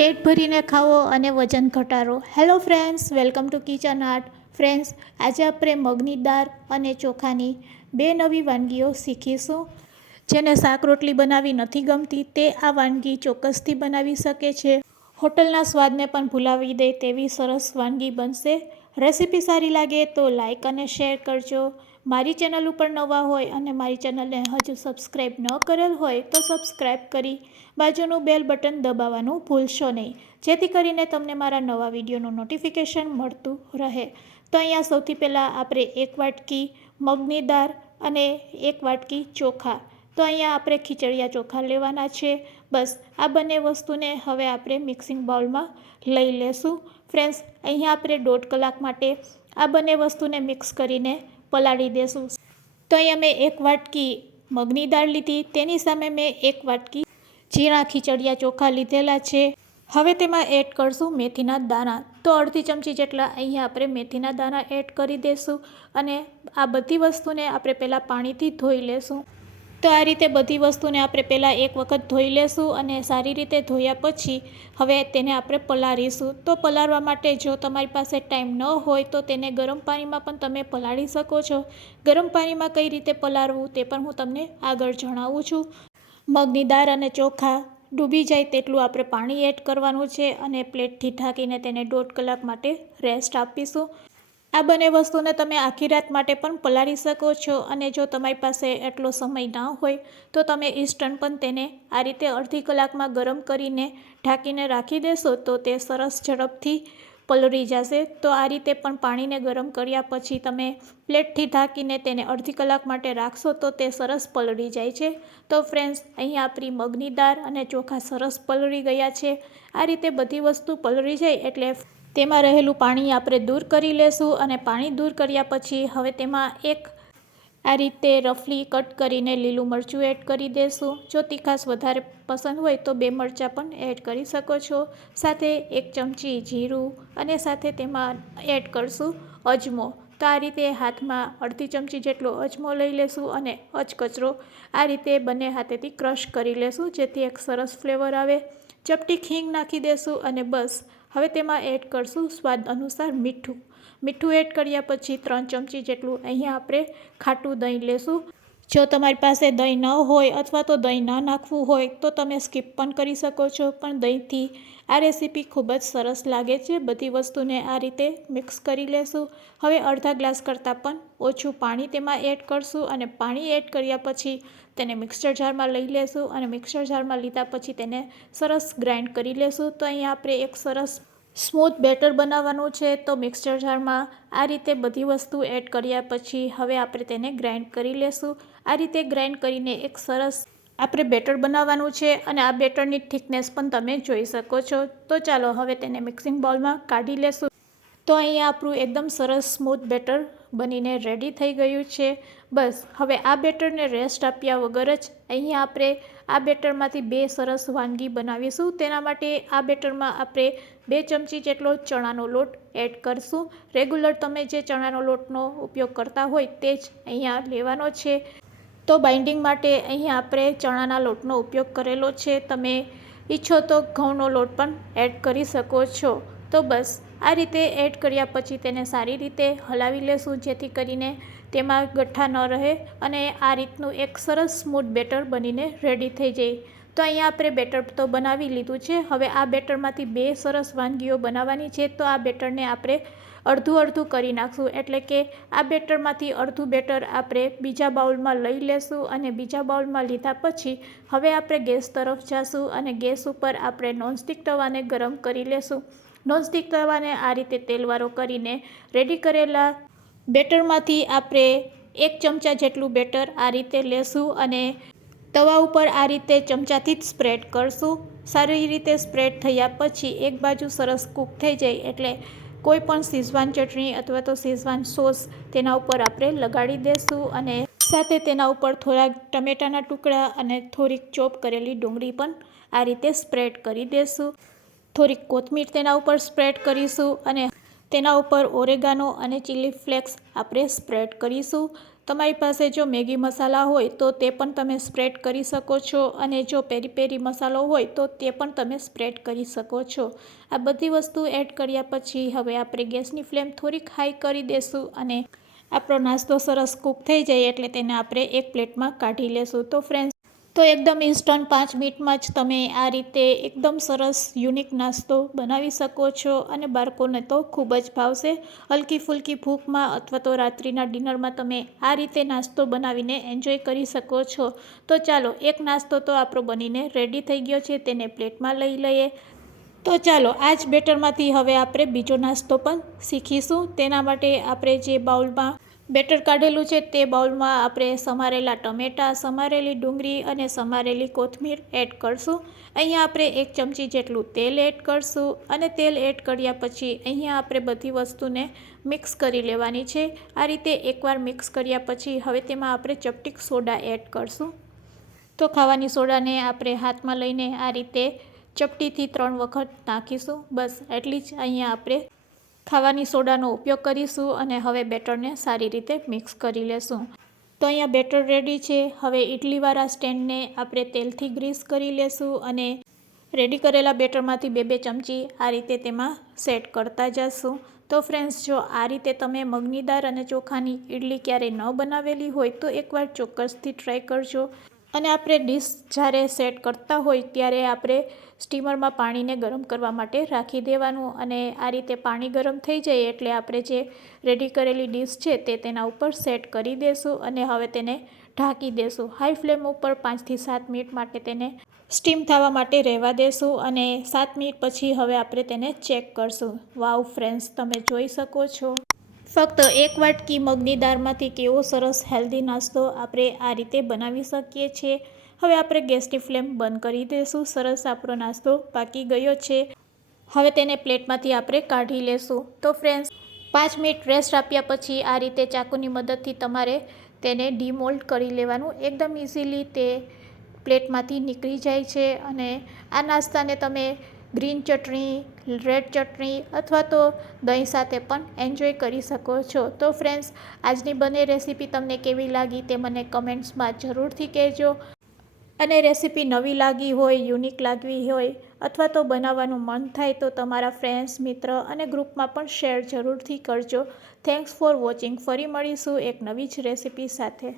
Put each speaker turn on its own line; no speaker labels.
પેટ ભરીને ખાવો અને વજન ઘટાડો. Hello friends welcome to kitchen art friends આજે આપણે મગની દાળ અને ચોખાની બે નવી વાનગીઓ શીખીશું. જેને શાક રોટલી બનાવી નથી ગમતી, તે આ વાનગી ચોક્કસથી બનાવી શકે છે. હોટલના સ્વાદને પણ ભૂલાવી દે તેવી સરસ વાનગી બનશે. રેસીપી સારી લાગે તો લાઇક અને શેર કરજો. મારી ચેનલ ઉપર નવા હોય અને મારી ચેનલને હજુ સબસ્ક્રાઈબ ન કરેલ હોય તો સબસ્ક્રાઈબ કરી બાજુનું બેલ બટન દબાવવાનું ભૂલશો નહીં. જેથી કરીને તમને મારા નવા વિડીયોનું નોટિફિકેશન મળતું રહે. તો અહીંયા સૌથી પહેલાં આપણે એક વાટકી મગની દાળ અને એક વાટકી ચોખા. તો અહીંયા આપણે ખીચડિયા ચોખા લેવાના છે. બસ આ બંને વસ્તુને હવે આપણે મિક્સિંગ બાઉલમાં લઈ લેશું. ફ્રેન્ડ્સ અહીંયા આપણે દોઢ કલાક માટે આ બંને વસ્તુને મિક્સ કરીને પલાળી દેશું. તો અહીંયા મેં એક વાટકી મગની દાળ લીધી, તેની સામે મેં એક વાટકી જીણા ખીચડિયા ચોખા લીધેલા છે. હવે તેમાં એડ કરશું મેથીના દાણા. તો અડધી ચમચી જેટલા અહીંયા આપણે મેથીના દાણા એડ કરી દઈશું અને આ બધી વસ્તુને આપણે પહેલાં પાણીથી ધોઈ લેશું. તો આ રીતે બધી વસ્તુને આપણે પહેલાં એક વખત ધોઈ લેશું અને સારી રીતે ધોયા પછી હવે તેને આપણે પલાળીશું. તો પલાળવા માટે જો તમારી પાસે ટાઈમ ન હોય તો તેને ગરમ પાણીમાં પણ તમે પલાળી શકો છો. ગરમ પાણીમાં કઈ રીતે પલાળવું તે પણ હું તમને આગળ જણાવું છું. મગની દાળ અને ચોખા ડૂબી જાય તેટલું આપણે પાણી એડ કરવાનું છે અને પ્લેટથી ઢાંકીને તેને દોઢ કલાક માટે રેસ્ટ આપીશું. આ બંને વસ્તુને તમે આખી રાત માટે પણ પલાળી શકો છો અને જો તમારી પાસે એટલો સમય ના હોય, તો તમે ઇન્સ્ટન્ટ પણ તેને આ રીતે અડધી કલાકમાં ગરમ કરીને ઢાંકીને રાખી દેશો તો તે સરસ ઝડપથી પલળી જશે. તો આ રીતે પણ પાણીને ગરમ કર્યા પછી તમે પ્લેટથી ઢાંકીને તેને અડધી કલાક માટે રાખશો તો તે સરસ પલળી જાય છે. તો ફ્રેન્ડ્સ, અહીં આપણી મગની દાળ અને ચોખા સરસ પલળી ગયા છે. આ રીતે બધી વસ્તુ પલળી જાય એટલે તેમાં રહેલું પાણી આપણે દૂર કરી લેશું અને પાણી દૂર કર્યા પછી હવે તેમાં એક આ રીતે રફલી કટ કરીને લીલું મરચું એડ કરી દેશું. જો તીખાશ વધારે પસંદ હોય તો બે મરચાં પણ એડ કરી શકો છો. સાથે એક ચમચી જીરું અને સાથે તેમાં એડ કરશું અજમો. તો આ રીતે હાથમાં અડધી ચમચી જેટલો અજમો લઈ લેશું અને અજકચરો આ રીતે બંને હાથેથી ક્રશ કરી લેશું જેથી એક સરસ ફ્લેવર આવે. ચપટી ખીંગ નાખી દેશું અને બસ હવે તેમાં એડ કરશું સ્વાદ અનુસાર મીઠું. મીઠું એડ કર્યા પછી ત્રણ ચમચી જેટલું અહીંયા આપણે ખાટું દહીં લેશું. જો તમારી પાસે દહીં ન હોય અથવા તો દહીં ના નાખવું હોય તો તમે સ્કીપ પણ કરી શકો છો. પણ દહીંથી આ રેસીપી ખૂબ જ સરસ લાગે છે. બધી વસ્તુને આ રીતે મિક્સ કરી લેશું. હવે અડધા ગ્લાસ કરતાં પણ ઓછું પાણી તેમાં એડ કરશું અને પાણી એડ કર્યા પછી તેને મિક્સર જારમાં લઈ લેશું અને મિક્સર જારમાં લીધા પછી તેને સરસ ગ્રાઇન્ડ કરી લેશું. તો અહીંયા આપણે એક સરસ સ્મૂથ બેટર બનાવવાનું છે. તો મિક્સર જારમાં આ રીતે બધી વસ્તુ એડ કર્યા પછી હવે આપણે તેને ગ્રાઇન્ડ કરી લેશું. આ રીતે ગ્રાઇન્ડ કરીને એક સરસ આપણે બેટર બનાવવાનું છે અને આ બેટરની થિકનેસ પણ તમે જોઈ શકો છો. તો ચાલો હવે તેને મિક્સિંગ બાઉલમાં કાઢી લેશું. તો અહીંયા આપણું એકદમ સરસ સ્મૂથ બેટર બનીને રેડી થઈ ગયું છે. બસ, હવે આ બેટરને રેસ્ટ આપ્યા વગર જ અહીંયા આપણે આ બેટરમાંથી બે સરસ વાનગી બનાવીશું. તેના માટે આ બેટરમાં આપણે બે ચમચી જેટલો ચણાનો લોટ એડ કરશું. રેગ્યુલર તમે જે ચણાનો લોટનો ઉપયોગ કરતા હોય તે જ અહીંયા લેવાનો છે. તો બાઇન્ડિંગ માટે અહીંયા આપણે ચણાના લોટનો ઉપયોગ કરેલો છે. તમે ઈચ્છો તો ઘઉંનો લોટ પણ એડ કરી શકો છો. તો બસ, આ રીતે એડ કર્યા પછી તેને સારી રીતે હલાવી લેશું, જેથી કરીને તેમાં ગઠ્ઠા ન રહે અને આ રીતનું એક સરસ સ્મૂથ બેટર બનીને રેડી થઈ જાય. તો અહીંયા આપણે બેટર તો બનાવી લીધું છે. હવે આ બેટરમાંથી બે સરસ વાનગીઓ બનાવવાની છે. તો આ બેટરને આપણે અડધું અડધું કરી નાખશું. એટલે કે આ બેટરમાંથી અડધું બેટર આપણે બીજા બાઉલમાં લઈ લેશું અને બીજા બાઉલમાં લીધા પછી હવે આપણે ગેસ તરફ જઈશું અને ગેસ ઉપર આપણે નોનસ્ટિક તવાને ગરમ કરી લેશું. નોનસ્ટિક તવાને આ રીતે તેલવાળો કરીને રેડી કરેલા બેટરમાંથી આપણે એક ચમચા જેટલું બેટર આ રીતે લેશું અને તવા ઉપર આ રીતે ચમચાથી જ સ્પ્રેડ કરશું. સારી રીતે સ્પ્રેડ થયા પછી એક બાજુ સરસ કૂક થઈ જાય એટલે કોઈ પણ શીઝવાન ચટણી અથવા તો શીઝવાન સોસ તેના ઉપર આપણે લગાડી દઈશું અને સાથે તેના ઉપર થોડાક ટમેટાના ટુકડા અને થોડીક ચોપ કરેલી ડુંગળી પણ આ રીતે સ્પ્રેડ કરી દઈશું થોડીક કોથમીર તેના ઉપર સ્પ્રેડ કરીશું અને તેના ઉપર ઓરેગાનો અને ચીલી ફ્લેક્સ આપણે સ્પ્રેડ કરીશું. તમારી પાસે જો મેગી મસાલા હોય તો તે પણ તમે સ્પ્રેડ કરી શકો છો અને જો પેરી પેરી મસાલો હોય તો તે પણ તમે સ્પ્રેડ કરી શકો છો. આ બધી વસ્તુ એડ કર્યા પછી હવે આપણે ગેસની ફ્લેમ થોડીક હાઈ કરી દેશું અને આપણો નાસ્તો સરસ કૂક થઈ જાય એટલે તેને આપણે એક પ્લેટમાં કાઢી લેશું. તો ફ્રેન્ડ્સ તો એકદમ ઇન્સ્ટન્ટ પાંચ મિનિટમાં જ તમે આ રીતે એકદમ સરસ યુનિક નાસ્તો બનાવી શકો છો અને બાળકોને તો ખૂબ જ ભાવશે. હલકી ફૂલકી ભૂખમાં અથવા તો રાત્રિના ડિનરમાં તમે આ રીતે નાસ્તો બનાવીને એન્જોય કરી શકો છો. તો ચાલો, એક નાસ્તો તો આપણો બનીને રેડી થઈ ગયો છે, તેને પ્લેટમાં લઈ લઈએ. તો ચાલો, આ જ બેટરમાંથી હવે આપણે બીજો નાસ્તો પણ શીખીશું. તેના માટે આપણે જે બાઉલમાં બેટર કાઢેલું છે તે બાઉલમાં આપણે સમારેલા ટમેટાં, સમારેલી ડુંગળી અને સમારેલી કોથમીર એડ કરશું. અહીંયા આપણે એક ચમચી જેટલું તેલ એડ કરશું અને તેલ એડ કર્યા પછી અહીંયા આપણે બધી વસ્તુને મિક્સ કરી લેવાની છે. આ રીતે એકવાર મિક્સ કર્યા પછી હવે તેમાં આપણે ચપટીક સોડા એડ કરશું. તો ખાવાની સોડાને આપણે હાથમાં લઈને આ રીતે ચપટીથી ત્રણ વખત નાખીશું. બસ, એટલી જ અહીંયા આપણે ખાવાની સોડાનો ઉપયોગ કરીશું અને હવે બેટરને સારી રીતે મિક્સ કરી લેશું. તો અહીંયા બેટર રેડી છે. હવે ઇડલીવાળા સ્ટેન્ડને આપણે તેલથી ગ્રીસ કરી લેશું અને રેડી કરેલા બેટરમાંથી બે બે ચમચી આ રીતે તેમાં સેટ કરતા જશું. તો ફ્રેન્ડ્સ, જો આ રીતે તમે મગની દાળ અને ચોખાની ઇડલી ક્યારેય ન બનાવેલી હોય તો એકવાર ચોક્કસથી ટ્રાય કરજો. અને આપણે ડીશ જ્યારે સેટ કરતા હોય ત્યારે આપણે સ્ટીમરમાં પાણીને ગરમ કરવા માટે રાખી દેવાનું અને આ રીતે પાણી ગરમ થઈ જાય એટલે આપણે જે રેડી કરેલી ડીશ છે તે તેના ઉપર સેટ કરી દેશું અને હવે તેને ઢાંકી દેશું. હાઈ ફ્લેમ ઉપર પાંચથી સાત મિનિટ માટે તેને સ્ટીમ થવા માટે રહેવા દેશું અને સાત મિનિટ પછી હવે આપણે તેને ચેક કરશું. વાવ ફ્રેન્ડ્સ, તમે જોઈ શકો છો. ફક્ત એક વાટકી મગની દાળમાંથી કેવો સરસ હેલ્ધી નાસ્તો આપણે આ રીતે બનાવી શકીએ છીએ. હવે આપણે ગેસની ફ્લેમ બંધ કરી દઈશું. સરસ આપણો નાસ્તો પાકી ગયો છે. હવે તેને પ્લેટમાંથી આપણે કાઢી લેશું. તો ફ્રેન્ડ્સ પાંચ મિનિટ રેસ્ટ આપ્યા પછી આ રીતે ચાકુની મદદથી તમારે તેને ડીમોલ્ડ કરી લેવાનું. એકદમ ઇઝીલી તે પ્લેટમાંથી નીકળી જાય છે અને આ નાસ્તાને તમે ગ્રીન ચટણી, રેડ ચટણી અથવા તો દહીં સાથે પણ એન્જોય કરી શકો છો. તો ફ્રેન્ડ્સ આજની બંને રેસીપી તમને કેવી લાગી તે મને કમેન્ટ્સમાં જરૂરથી કહેજો. અને રેસીપી નવી લાગી હોય યુનિક લાગવી હોય અથવા તો બનાવવાનું મન થાય તો તમારા ફ્રેન્ડ્સ મિત્ર અને ગ્રુપમાં પણ શેર જરૂરથી કરજો. થેન્ક્સ ફોર વોચિંગ ફરી મળીશું એક નવી જ રેસીપી સાથે.